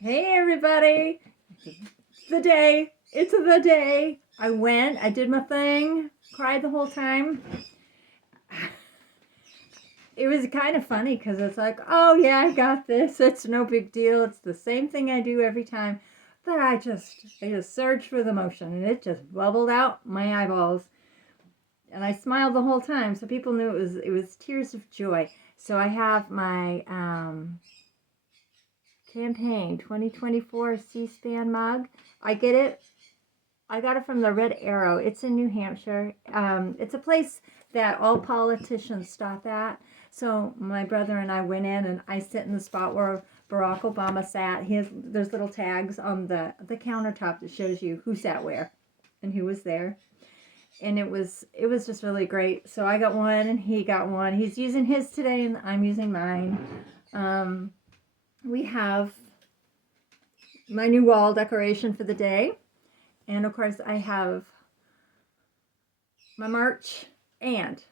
Hey everybody! It's the day. It's the day. I did my thing, cried the whole time. It was kind of funny because it's like, oh yeah, I got this. It's no big deal. It's the same thing I do every time. But I just surged with emotion and it just bubbled out my eyeballs. And I smiled the whole time, so people knew it was tears of joy. So I have my campaign 2024 C-SPAN mug. I get it. I got it from the Red Arrow. It's in New Hampshire. It's a place that all politicians stop at. So my brother and I went in, and I sit in the spot where Barack Obama sat. There's little tags on the countertop that shows you who sat where and who was there. And it was just really great. So I got one, and he got one. He's using his today, and I'm using mine. Um, we have my new wall decoration for the day. And of course, I have my March, and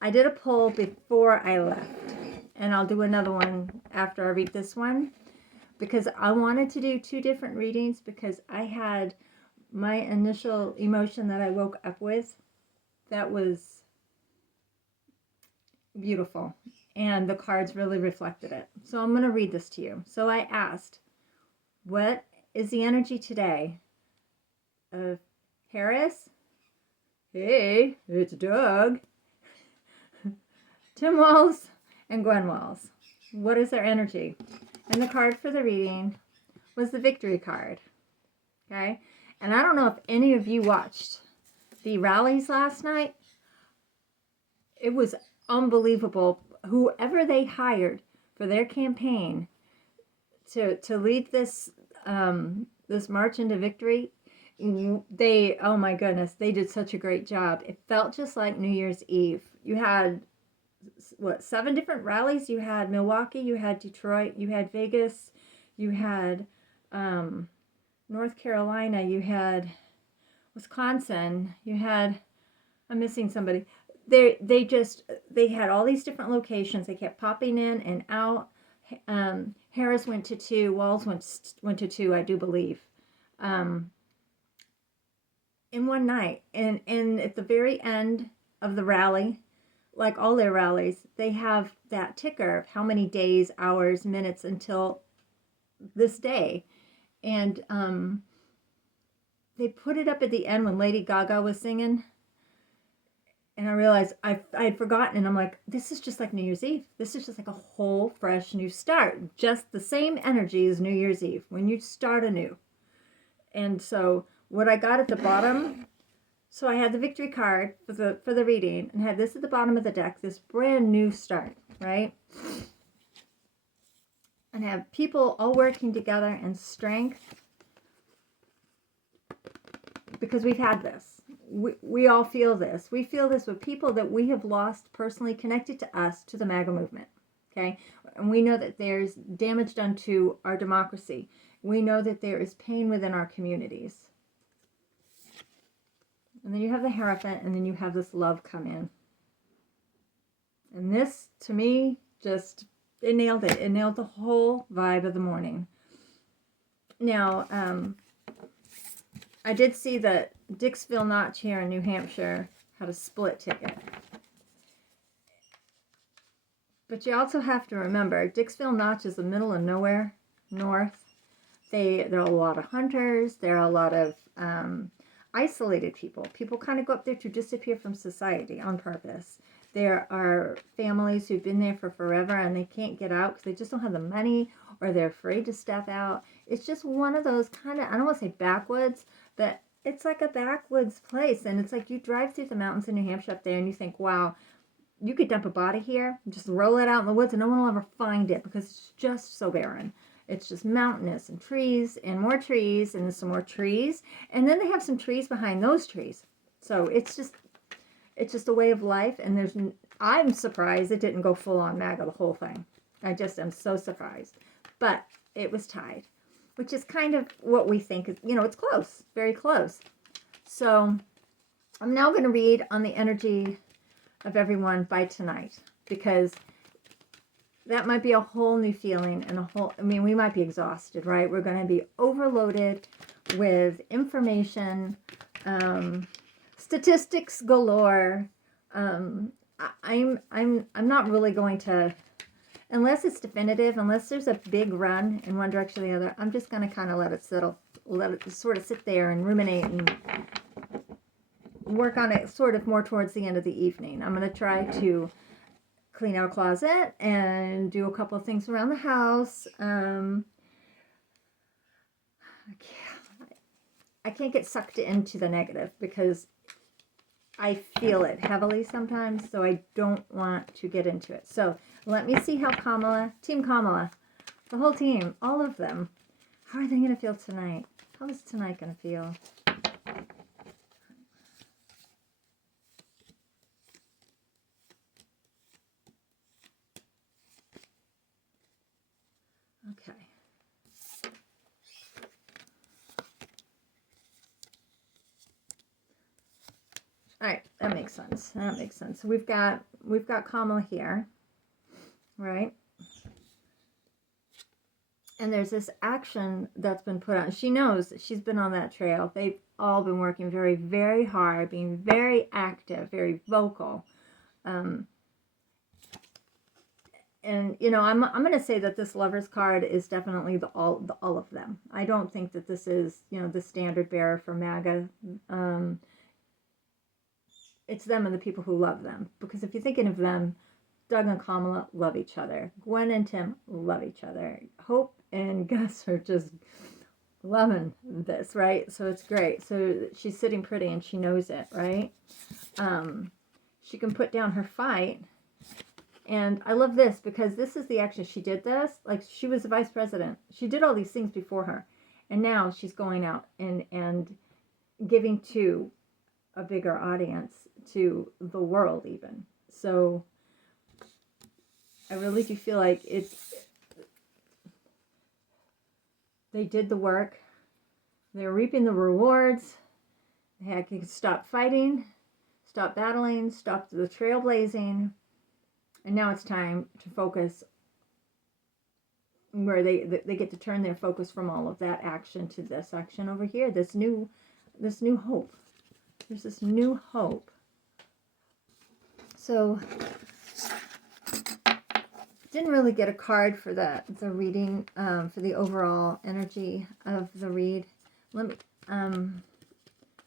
I did a poll before I left, and I'll do another one after I read this one because I wanted to do two different readings because I had my initial emotion that I woke up with that was beautiful, and the cards really reflected it. So I'm going to read this to you. So I asked, what is the energy today of Harris? Hey, it's Doug. Tim Walls and Gwen Walls. What is their energy? And the card for the reading was the victory card. Okay? And I don't know if any of you watched the rallies last night. It was unbelievable. Whoever they hired for their campaign to lead this march into victory, they, oh my goodness, they did such a great job. It felt just like New Year's Eve. You had what, 7 different rallies. You had Milwaukee, you had Detroit, you had Vegas, you had North Carolina, you had Wisconsin, you had, I'm missing somebody. They had all these different locations. They kept popping in and out. Harris went to 2, Walls went to 2, I do believe, in one night. And at the very end of the rally, like all their rallies, they have that ticker of how many days, hours, minutes until this day. And they put it up at the end when Lady Gaga was singing. And I realized I had forgotten, and I'm like, this is just like New Year's Eve. This is just like a whole fresh new start. Just the same energy as New Year's Eve when you start anew. And so what I got at the bottom, so I had the victory card for the reading, and had this at the bottom of the deck, this brand new start, right? And have people all working together in strength because we've had this. We all feel this. We feel this with people that we have lost personally connected to us, to the MAGA movement. Okay? And we know that there's damage done to our democracy. We know that there is pain within our communities. And then you have the Hierophant, and then you have this love come in. And this, to me, just, it nailed it. It nailed the whole vibe of the morning. Now, I did see that Dixville Notch here in New Hampshire had a split ticket. But you also have to remember, Dixville Notch is the middle of nowhere, north. There are a lot of hunters. There are a lot of isolated people. People kind of go up there to disappear from society on purpose. There are families who've been there for forever and they can't get out because they just don't have the money or they're afraid to step out. It's just one of those kind of, I don't want to say backwoods, but it's like a backwoods place. And it's like you drive through the mountains in New Hampshire up there and you think, wow, you could dump a body here, just roll it out in the woods and no one will ever find it because it's just so barren. It's just mountainous and trees and more trees and some more trees. And then they have some trees behind those trees. So it's just a way of life. And I'm surprised it didn't go full on MAGA, the whole thing. I just am so surprised. But it was tied, which is kind of what we think is, it's close, very close. So I'm now going to read on the energy of everyone by tonight, because that might be a whole new feeling and a whole, I mean, we might be exhausted, right? We're going to be overloaded with information, statistics galore. I'm not really going to, unless it's definitive, unless there's a big run in one direction or the other, I'm just going to kind of let it settle, let it sort of sit there and ruminate and work on it sort of more towards the end of the evening. I'm going to try to clean our closet and do a couple of things around the house. I can't get sucked into the negative because I feel it heavily sometimes, so I don't want to get into it. So let me see how Kamala, Team Kamala, the whole team, all of them, how are they going to feel tonight? How is tonight going to feel? Okay. All right, that makes sense. That makes sense. So we've got Kamala here, right? And there's this action that's been put on. She knows that she's been on that trail. They've all been working very, very hard, being very active, very vocal. And you know, I'm going to say that this Lover's card is definitely the all of them. I don't think that this is, you know, the standard bearer for MAGA. It's them and the people who love them. Because if you're thinking of them, Doug and Kamala love each other. Gwen and Tim love each other. Hope and Gus are just loving this, right? So it's great. So she's sitting pretty and she knows it, right? She can put down her fight. And I love this because this is the action. She did this. Like, she was the vice president. She did all these things before her. And now she's going out and giving to a bigger audience, to the world even. So I really do feel like they did the work. They're reaping the rewards. They can stop fighting, stop battling, stop the trailblazing. And now it's time to focus where they get to turn their focus from all of that action to this action over here, this new hope. There's this new hope. So didn't really get a card for the reading, for the overall energy of the read. Let me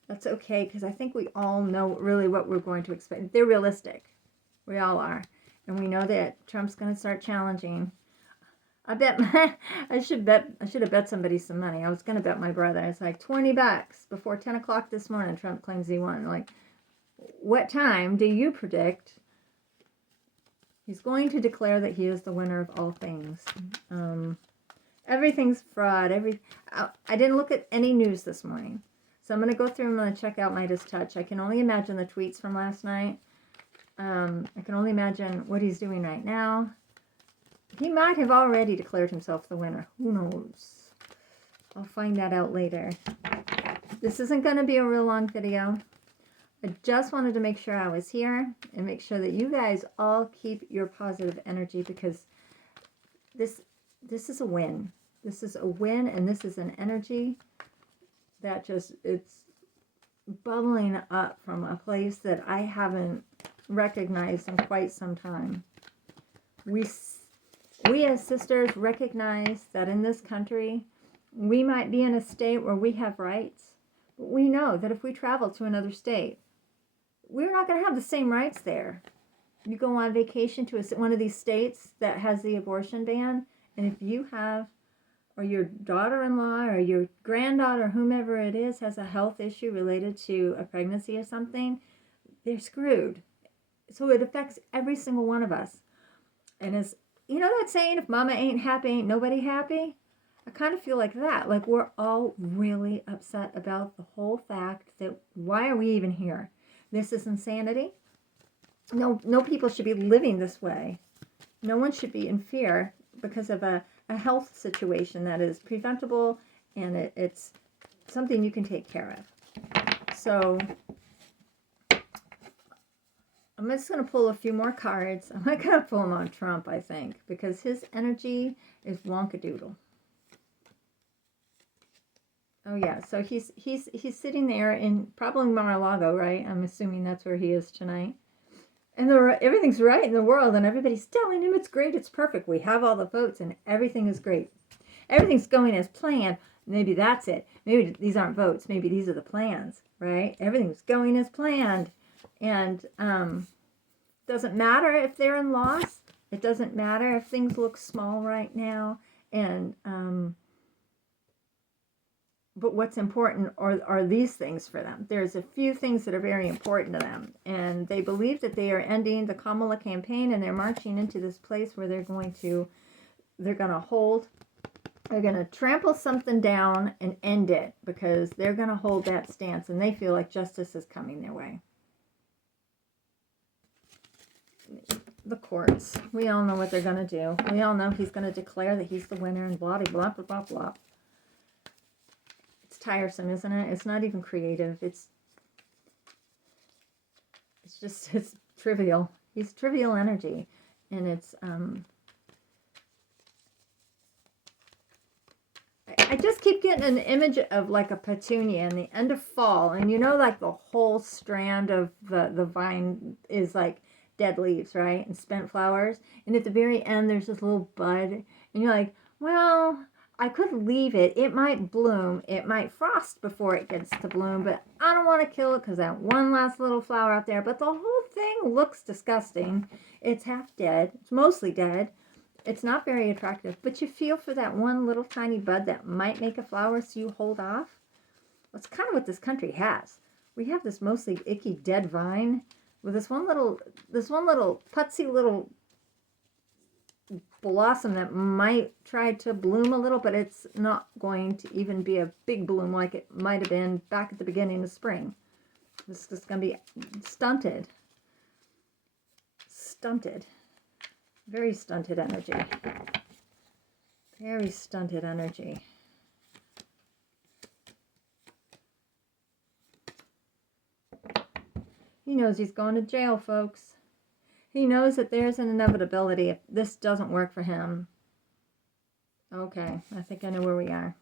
that's okay, because I think we all know really what we're going to expect. They're realistic. We all are. And we know that Trump's going to start challenging. I bet I should have bet somebody some money. I was going to bet my brother. It's like $20 before 10 o'clock this morning. Trump claims he won. Like, what time do you predict he's going to declare that he is the winner of all things? Everything's fraud. I didn't look at any news this morning. So I'm going to go through and I'm going to check out Midas Touch. I can only imagine the tweets from last night. I can only imagine what he's doing right now. He might have already declared himself the winner. Who knows? I'll find that out later. This isn't going to be a real long video. I just wanted to make sure I was here and make sure that you guys all keep your positive energy, because this is a win. This is a win, and this is an energy that just, it's bubbling up from a place that I haven't recognized in quite some time. We as sisters recognize that in this country, we might be in a state where we have rights, but we know that if we travel to another state, we're not going to have the same rights there. You go on vacation to one of these states that has the abortion ban, and if you have, or your daughter-in-law or your granddaughter, whomever it is, has a health issue related to a pregnancy or something, they're screwed. So it affects every single one of us. And as you know that saying, if mama ain't happy, ain't nobody happy? I kind of feel like that. Like, we're all really upset about the whole fact that, why are we even here? This is insanity. No people should be living this way. No one should be in fear because of a health situation that is preventable, and it's something you can take care of. So I'm just going to pull a few more cards. I'm not going to pull them on Trump, I think, because his energy is wonkadoodle. Oh yeah, so he's sitting there in probably Mar-a-Lago, right? I'm assuming that's where he is tonight. And everything's right in the world, and everybody's telling him it's great, it's perfect. We have all the votes, and everything is great. Everything's going as planned. Maybe that's it. Maybe these aren't votes. Maybe these are the plans, right? Everything's going as planned, and doesn't matter if they're in loss. It doesn't matter if things look small right now, and but what's important are these things for them. There's a few things that are very important to them, and they believe that they are ending the Kamala campaign, and they're marching into this place where they're going to trample something down and end it, because they're going to hold that stance, and they feel like justice is coming their way. The courts, we all know what they're going to do. We all know he's going to declare that he's the winner, and blah blah blah blah blah. Tiresome, isn't it? It's not even creative. It's trivial. He's trivial energy, and it's I just keep getting an image of like a petunia in the end of fall, and you know, like the whole strand of the vine is like dead leaves, right, and spent flowers, and at the very end there's this little bud, and you're like, well, I could leave it. It might bloom. It might frost before it gets to bloom, but I don't want to kill it because that one last little flower out there. But the whole thing looks disgusting. It's half dead. It's mostly dead. It's not very attractive, but you feel for that one little tiny bud that might make a flower, so you hold off. That's kind of what this country has. We have this mostly icky dead vine with this one little putsy little blossom that might try to bloom a little, but it's not going to even be a big bloom like it might have been back at the beginning of spring. This is just going to be stunted. Very stunted energy. Very stunted energy. He knows he's going to jail, folks. He knows that there's an inevitability if this doesn't work for him. Okay, I think I know where we are.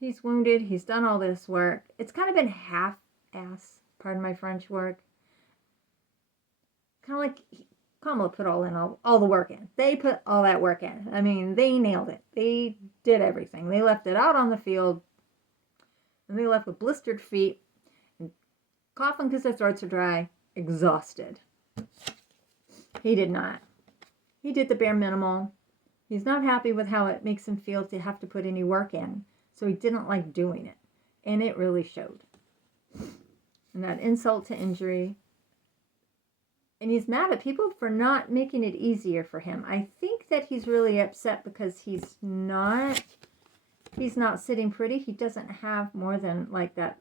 He's wounded. He's done all this work. It's kind of been half-ass, pardon my French, work. Kind of like Kamala put all the work in. They put all that work in. I mean, they nailed it. They did everything. They left it out on the field, and they left with blistered feet and coughing because their throats are dry, exhausted. He did not. He did the bare minimum. He's not happy with how it makes him feel to have to put any work in, so he didn't like doing it, and it really showed. And that insult to injury. And he's mad at people for not making it easier for him. I think that he's really upset because he's not sitting pretty. He doesn't have more than like that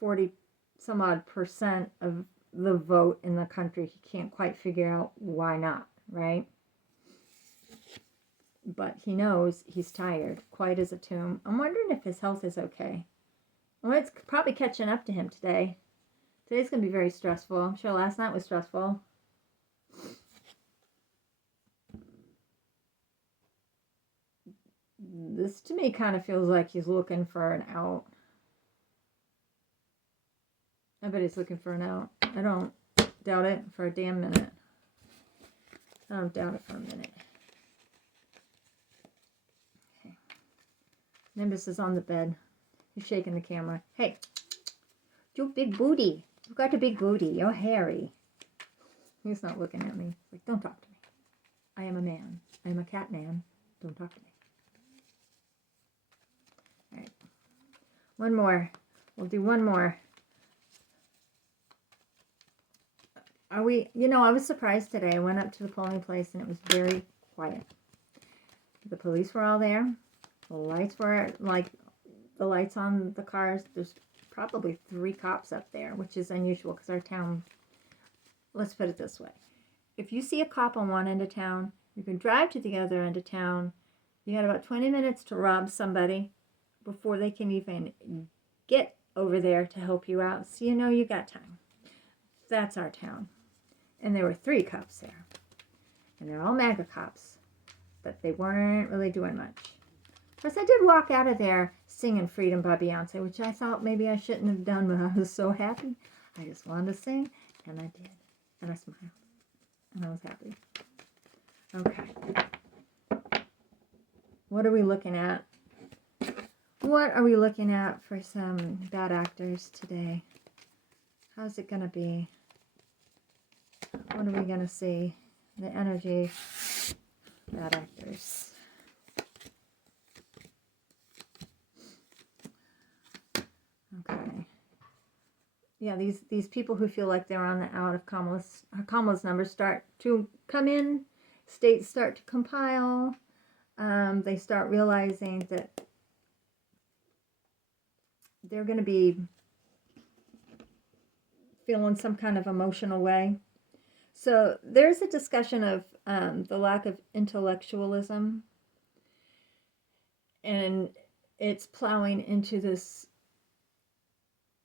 40 some odd % of the vote in the country. He can't quite figure out why not, right? But he knows he's tired, quiet as a tomb. I'm wondering if his health is okay. Well, it's probably catching up to him today. Today's going to be very stressful. I'm sure last night was stressful. This to me kind of feels like he's looking for an out. I bet he's looking for an out. I don't doubt it for a damn minute. I don't doubt it for a minute. Okay. Nimbus is on the bed. He's shaking the camera. Hey, you big booty. You got a big booty. You're hairy. He's not looking at me. He's like, don't talk to me. I am a man. I am a cat man. Don't talk to me. All right. One more. We'll do one more. I was surprised today. I went up to the polling place and it was very quiet. The police were all there. The lights were like the lights on the cars. There's probably 3 cops up there, which is unusual because our town, let's put it this way. If you see a cop on one end of town, you can drive to the other end of town. You got about 20 minutes to rob somebody before they can even get over there to help you out. So you know you got time. That's our town. And there were 3 cops there. And they're all MAGA cops. But they weren't really doing much. Of course, I did walk out of there singing Freedom by Beyonce, which I thought maybe I shouldn't have done, but I was so happy. I just wanted to sing, and I did. And I smiled. And I was happy. Okay. What are we looking at? What are we looking at for some bad actors today? How's it going to be? What are we going to see? The energy. Bad actors. Okay. Yeah, these people who feel like they're on the out of Kamala's numbers start to come in. States start to compile. They start realizing that they're going to be feeling some kind of emotional way. So there's a discussion of the lack of intellectualism, and it's plowing into this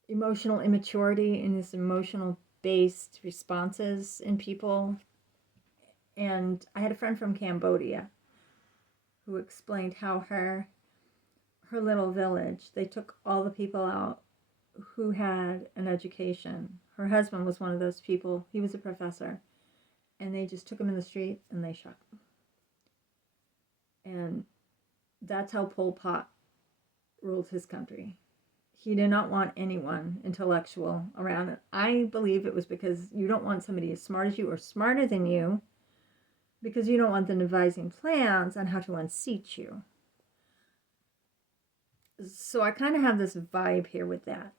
emotional immaturity and this emotional based responses in people. And I had a friend from Cambodia who explained how her little village, they took all the people out who had an education. Her husband was one of those people. He was a professor. And they just took him in the street and they shot him. And that's how Pol Pot ruled his country. He did not want anyone intellectual around it. I believe it was because you don't want somebody as smart as you or smarter than you, because you don't want them devising plans on how to unseat you. So I kind of have this vibe here with that.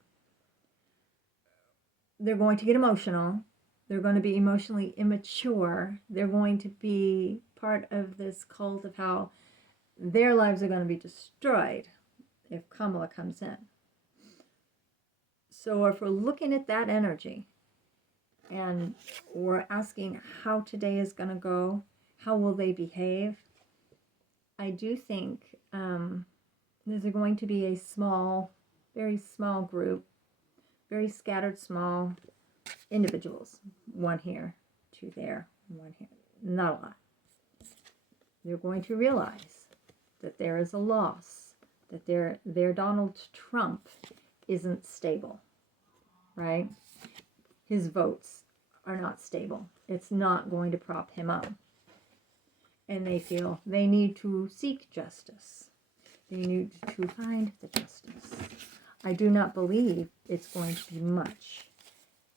They're going to get emotional. They're going to be emotionally immature. They're going to be part of this cult of how their lives are going to be destroyed if Kamala comes in. So if we're looking at that energy and we're asking how today is going to go, how will they behave, I do think there's going to be a small, very small group, very scattered small individuals. 1 here, 2 there, 1 here. Not a lot. They're going to realize that there is a loss, that their Donald Trump isn't stable, right? His votes are not stable. It's not going to prop him up. And they feel they need to seek justice. They need to find the justice. I do not believe it's going to be much,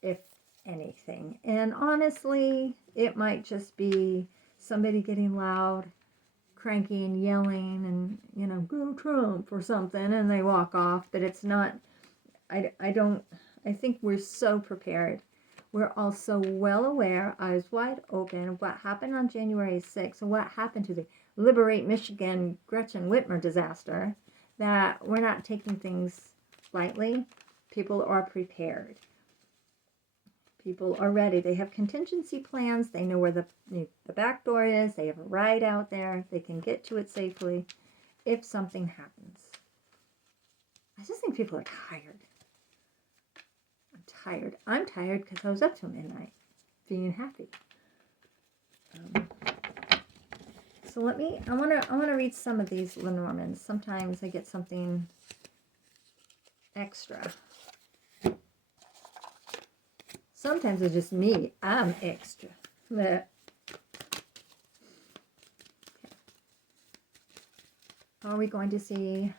if anything. And honestly, it might just be somebody getting loud, cranky and yelling and, go Trump or something, and they walk off. But it's not, I think we're so prepared. We're all so well aware, eyes wide open, of what happened on January 6th and what happened to the Liberate Michigan Gretchen Whitmer disaster, that we're not taking things lightly. People are prepared. People are ready. They have contingency plans. They know where the back door is. They have a ride out there. They can get to it safely if something happens. I just think people are tired. I'm tired because I was up till midnight being happy. So I want to read some of these Lenormands. Sometimes I get something extra. Sometimes it's just me. I'm extra. Okay. Are we going to see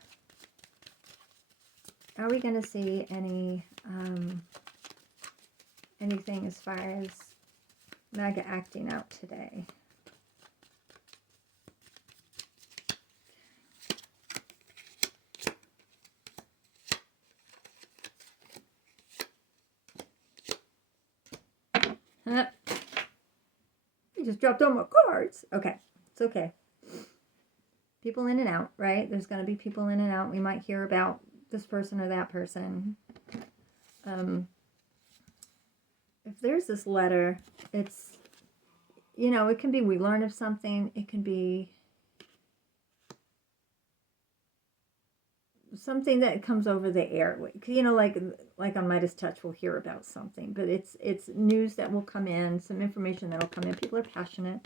any anything as far as MAGA acting out today? You just dropped all my cards. Okay, it's okay. People in and out, right? There's going to be people in and out. We might hear about this person or that person. If there's this letter, it's, it can be we learn of something. It can be something that comes over the air. You know, like on Midas Touch, we'll hear about something, but it's news that will come in, some information that will come in. People are passionate.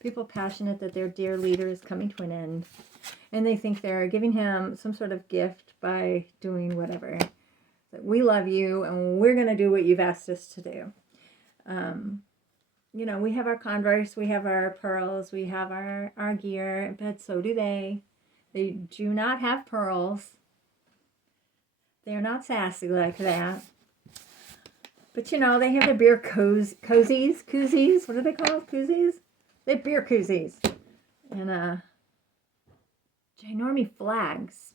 People passionate that their dear leader is coming to an end, and they think they're giving him some sort of gift by doing whatever. That we love you, and we're going to do what you've asked us to do. You know, we have our Converse, we have our pearls, we have our gear, but so do they. They do not have pearls. They're not sassy like that. But you know, they have their beer koozies. What are they called? Koozies? They have beer koozies. And ginormous flags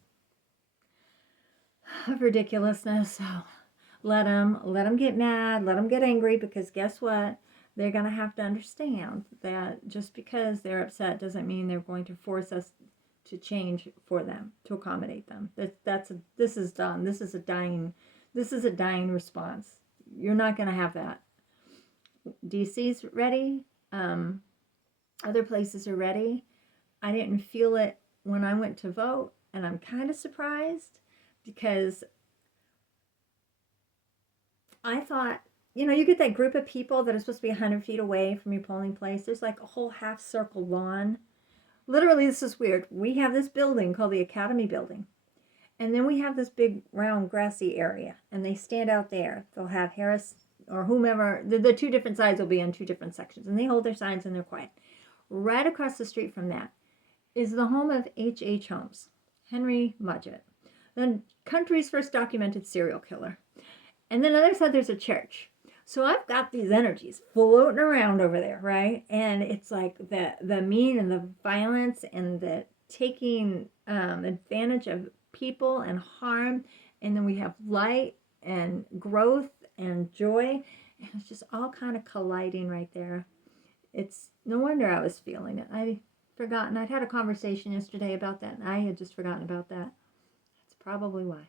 of ridiculousness. So let them get mad, let them get angry, because guess what? They're going to have to understand that just because they're upset doesn't mean they're going to force us to change for them, to accommodate them. This is done. This is a dying response. You're not going to have that. DC's ready. Other places are ready. I didn't feel it when I went to vote, and I'm kind of surprised because I thought, you know, you get that group of people that are supposed to be 100 feet away from your polling place. There's like a whole half circle lawn. Literally, this is weird. We have this building called the Academy Building. And then we have this big round grassy area. And they stand out there. They'll have Harris or whomever. The two different sides will be in two different sections. And they hold their signs and they're quiet. Right across the street from that is the home of H.H. Holmes, Henry Mudgett, the country's first documented serial killer. And then on the other side, there's a church. So I've got these energies floating around over there, right? And it's like the mean and the violence and the taking advantage of people and harm. And then we have light and growth and joy. And it's just all kind of colliding right there. It's no wonder I was feeling it. I'd forgotten. I'd had a conversation yesterday about that, and I had just forgotten about that. That's probably why.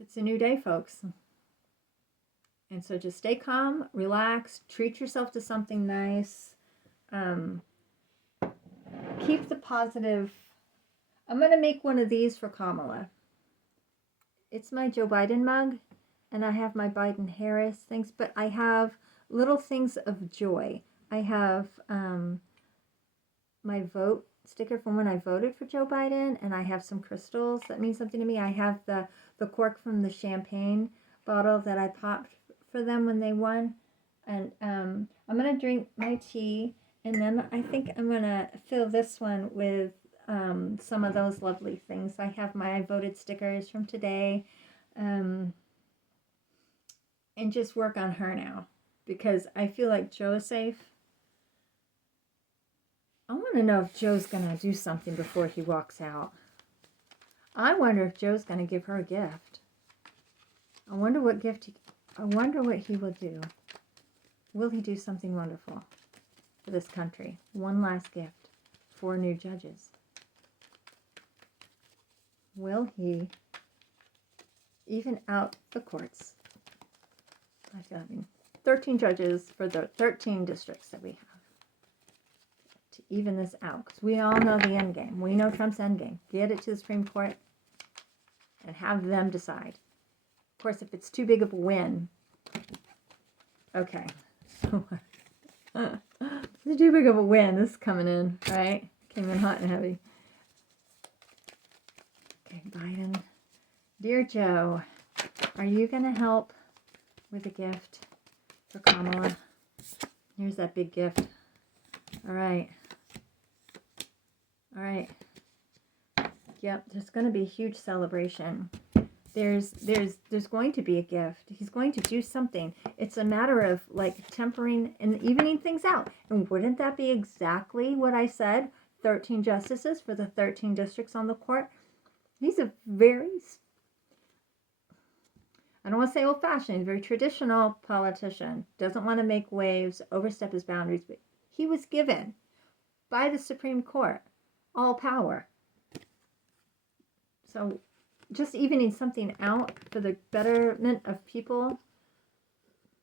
It's a new day, folks. And so just stay calm, relax, treat yourself to something nice. Keep the positive. I'm going to make one of these for Kamala. It's my Joe Biden mug, and I have my Biden-Harris things, but I have little things of joy. I have my vote sticker from when I voted for Joe Biden, and I have some crystals that mean something to me. I have the cork from the champagne bottle that I popped for them when they won. And I'm going to drink my tea, and then I think I'm going to fill this one with some of those lovely things. I have my voted stickers from today, and just work on her now, because I feel like Joe is safe. I want to know if Joe's going to do something before he walks out. I wonder if Joe's going to give her a gift. I wonder what he will do. Will he do something wonderful for this country? One last gift. 4 new judges. Will he even out the courts? I've got 13 judges for the 13 districts that we have. To even this out, because we all know the end game. We know Trump's end game. Get it to the Supreme Court and have them decide. Of course, if it's too big of a win, okay. If it's too big of a win, this is coming in, right? Came in hot and heavy. Okay, Biden. Dear Joe, are you going to help with a gift for Kamala? Here's that big gift. All right. All right. Yep, there's going to be a huge celebration. There's going to be a gift. He's going to do something. It's a matter of like tempering and evening things out. And wouldn't that be exactly what I said? 13 justices for the 13 districts on the court. He's a very, I don't want to say old-fashioned, he's a very traditional politician. Doesn't want to make waves, overstep his boundaries. But he was given by the Supreme Court all power. So just evening something out for the betterment of people,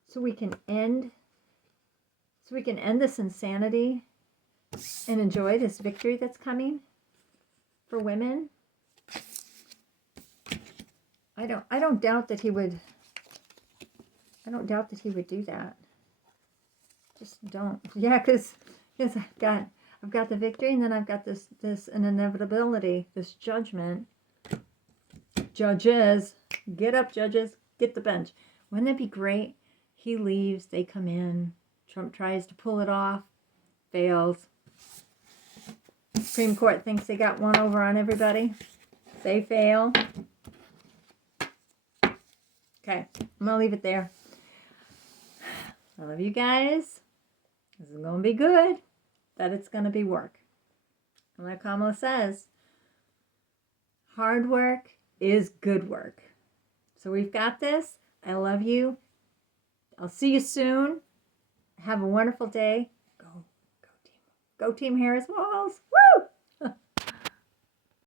so we can end this insanity and enjoy this victory that's coming. for women. I don't doubt that he would. I don't doubt that he would do that. Just don't. Yeah, because I've got the victory, and then I've got this an inevitability, this judgment. Judges, get up, judges, get the bench. Wouldn't that be great? He leaves, they come in. Trump tries to pull it off, fails. Supreme Court thinks they got one over on everybody. They fail. Okay, I'm gonna leave it there. I love you guys. This is gonna be good. That it's gonna be work. And like Kamala says, hard work is good work. So we've got this. I love you. I'll see you soon. Have a wonderful day. Go team. Go Team Harris Walls. Woo!